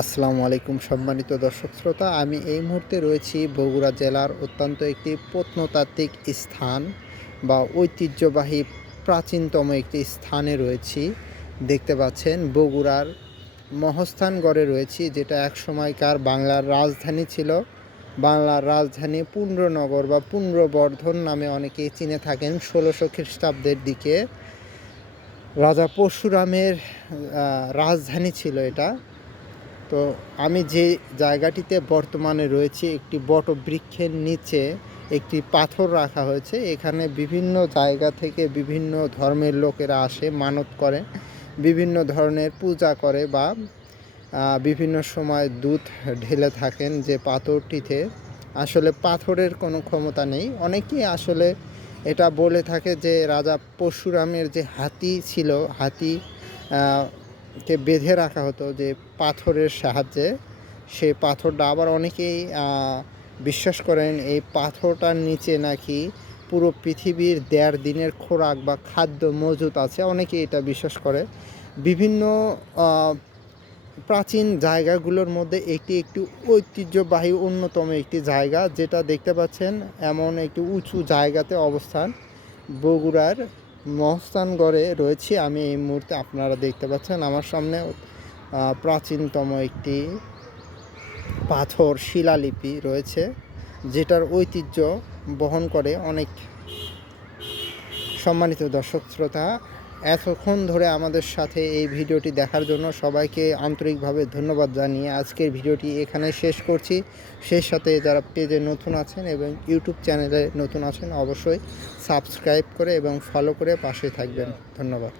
আসসালামু আলাইকুম সম্মানিত দর্শক শ্রোতা। আমি এই মুহূর্তে রয়েছি বগুড়া জেলার অত্যন্ত একটি প্রত্নতাত্ত্বিক স্থান বা ঐতিহ্যবাহী প্রাচীনতম একটি স্থানে রয়েছি। দেখতে পাচ্ছেন বগুড়ার মহাস্থানগড়ে রয়েছি, যেটা এক সময়কার বাংলার রাজধানী ছিল। বাংলার রাজধানী পুন্ড্রনগর বা পুন্ড্রবর্ধন নামে অনেকেই চিনে থাকেন। ১৬০০ খ্রিস্টাব্দের দিকে রাজা পরশুরামের রাজধানী ছিল এটা। তো আমি যে জায়গাটিতে বর্তমানে রয়েছি, একটি বটবৃক্ষের নিচে একটি পাথর রাখা হয়েছে। এখানে বিভিন্ন জায়গা থেকে বিভিন্ন ধর্মের লোকেরা আসে, মানত করে, বিভিন্ন ধরনের পূজা করে বা বিভিন্ন সময় দুধ ঢেলে থাকেন যে পাথরটিতে। আসলে পাথরের কোনো ক্ষমতা নেই। অনেকেই আসলে এটা বলে থাকে যে রাজা পরশুরামের যে হাতি ছিল, হাতি কে বেঁধে রাখা হতো যে পাথরের সাহায্যে। সেই পাথরটা আবার অনেকেই বিশ্বাস করেন এই পাথরটার নিচে নাকি পুরো পৃথিবীর ১.৫ দিনের খোরাক বা খাদ্য মজুত আছে। অনেকেই এটা বিশ্বাস করে। বিভিন্ন প্রাচীন জায়গাগুলোর মধ্যে একটি ঐতিহ্যবাহী অন্যতম একটি জায়গা, যেটা দেখতে পাচ্ছেন এমন একটি উঁচু জায়গাতে অবস্থান। বগুড়ার মহাস্থানগড়ে রয়েছি আমি এই মুহূর্তে। আপনারা দেখতে পাচ্ছেন আমার সামনে প্রাচীনতম একটি পাথর শিলালিপি রয়েছে, যেটার ঐতিহ্য বহন করে অনেক। সম্মানিত দর্শক শ্রোতা, এতক্ষণ ধরে আমাদের সাথে এই ভিডিওটি দেখার জন্য সবাইকে আন্তরিকভাবে ধন্যবাদ জানিয়ে আজকের ভিডিওটি এখানে শেষ করছি। সেই সাথে যারা পেজে নতুন আছেন এবং ইউটিউব চ্যানেলে নতুন আছেন, অবশ্যই সাবস্ক্রাইব করে এবং ফলো করে পাশে থাকবেন। ধন্যবাদ।